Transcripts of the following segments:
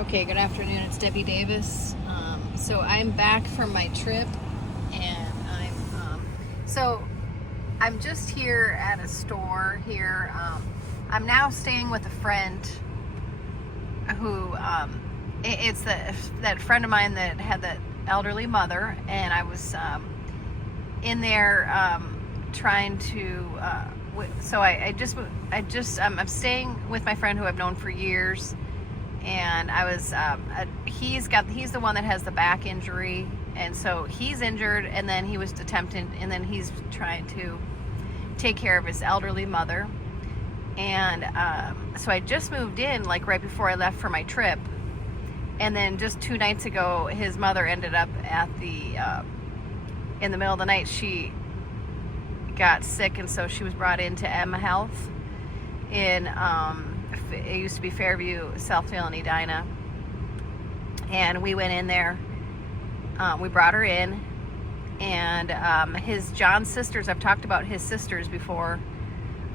Okay, good afternoon. It's Debbie Davis. So I'm back from my trip, and I'm just here at a store here. I'm now staying with a friend who it's that friend of mine that had that elderly mother, and I was in there trying to. I'm staying with my friend who I've known for years. And I was, he's the one that has the back injury, and so he's injured, and then he was attempting, and then he's trying to take care of his elderly mother. And so I just moved in, like right before I left for my trip, and then just 2 nights ago, his mother ended up at in the middle of the night, she got sick, and so she was brought into Emma Health in, it used to be Fairview, Southfield, and Edina. And we went in there. We brought her in. And John's sisters, I've talked about his sisters before,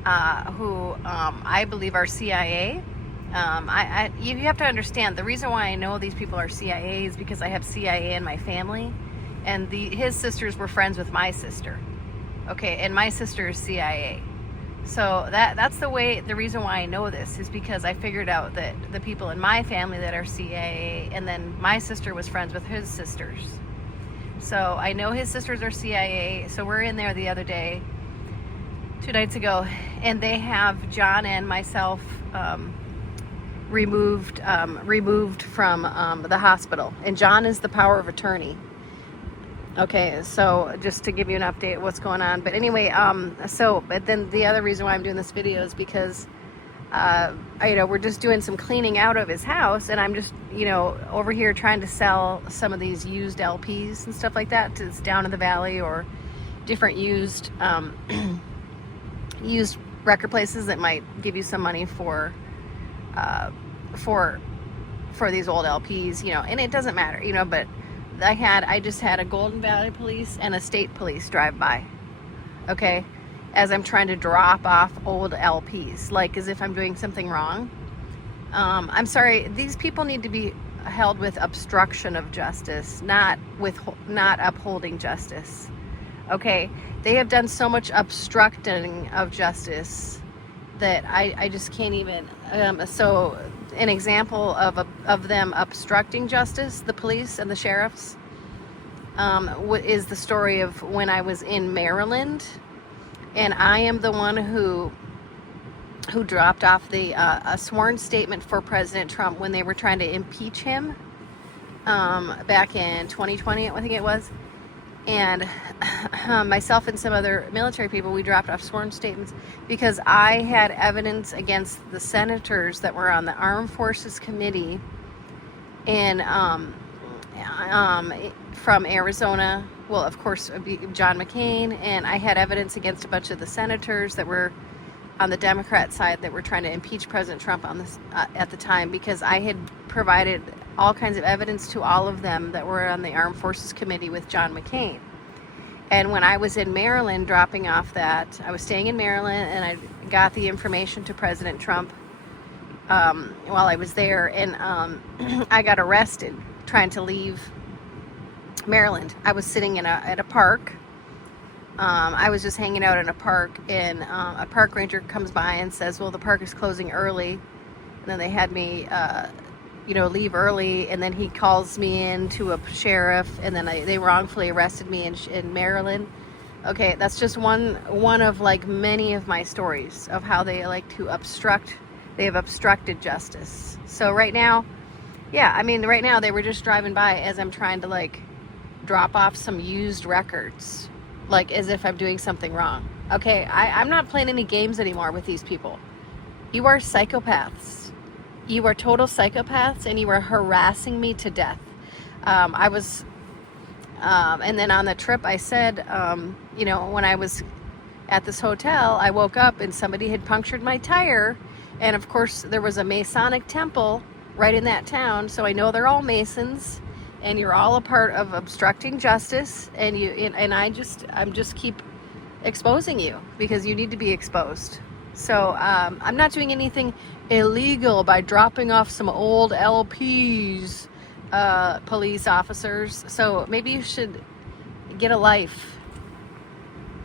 who I believe are CIA. You have to understand, the reason why I know these people are CIA is because I have CIA in my family. And his sisters were friends with my sister. Okay, and my sister is CIA. So that's the reason why I know this is because I figured out that the people in my family that are CIA, and then my sister was friends with his sisters. So I know his sisters are CIA. So we're in there the other day, 2 nights ago, and they have John and myself removed from the hospital. And John is the power of attorney. Okay, so just to give you an update of what's going on. But anyway, but then the other reason why I'm doing this video is because, we're just doing some cleaning out of his house, and I'm just, over here trying to sell some of these used LPs and stuff like that to down in the valley, or different used, used record places that might give you some money for these old LPs, and it doesn't matter, but I just had a Golden Valley police and a state police drive by, okay, as I'm trying to drop off old LPs, like as if I'm doing something wrong. I'm sorry, these people need to be held with obstruction of justice, not upholding justice, okay? They have done so much obstructing of justice that I just can't even, so an example of them obstructing justice, the police and the sheriffs, is the story of when I was in Maryland, and I am the one who dropped off a sworn statement for President Trump when they were trying to impeach him back in 2020, I think it was. And myself and some other military people, we dropped off sworn statements because I had evidence against the senators that were on the Armed Forces Committee from Arizona. Well, of course, John McCain, and I had evidence against a bunch of the senators that were on the Democrat side that were trying to impeach President Trump on this at the time, because I had provided all kinds of evidence to all of them that were on the Armed Forces Committee with John McCain. And when I was in Maryland dropping off that, I was staying in Maryland, and I got the information to President Trump while I was there, and I got arrested trying to leave Maryland. I was sitting at a park. I was just hanging out in a park, and a park ranger comes by and says, well, the park is closing early. And then they had me leave early, and then he calls me in to a sheriff, and then they wrongfully arrested me in Maryland. Okay, that's just one of like many of my stories of how they like to they have obstructed justice. So right now they were just driving by as I'm trying to like drop off some used records, like as if I'm doing something wrong. Okay, I'm not playing any games anymore with these people. You are psychopaths. You are total psychopaths, and you are harassing me to death. And then on the trip, I said, when I was at this hotel, I woke up and somebody had punctured my tire. And of course, there was a Masonic temple right in that town. So I know they're all Masons, and you're all a part of obstructing justice. I'm just keep exposing you because you need to be exposed. So I'm not doing anything illegal by dropping off some old LPs, police officers. So maybe you should get a life.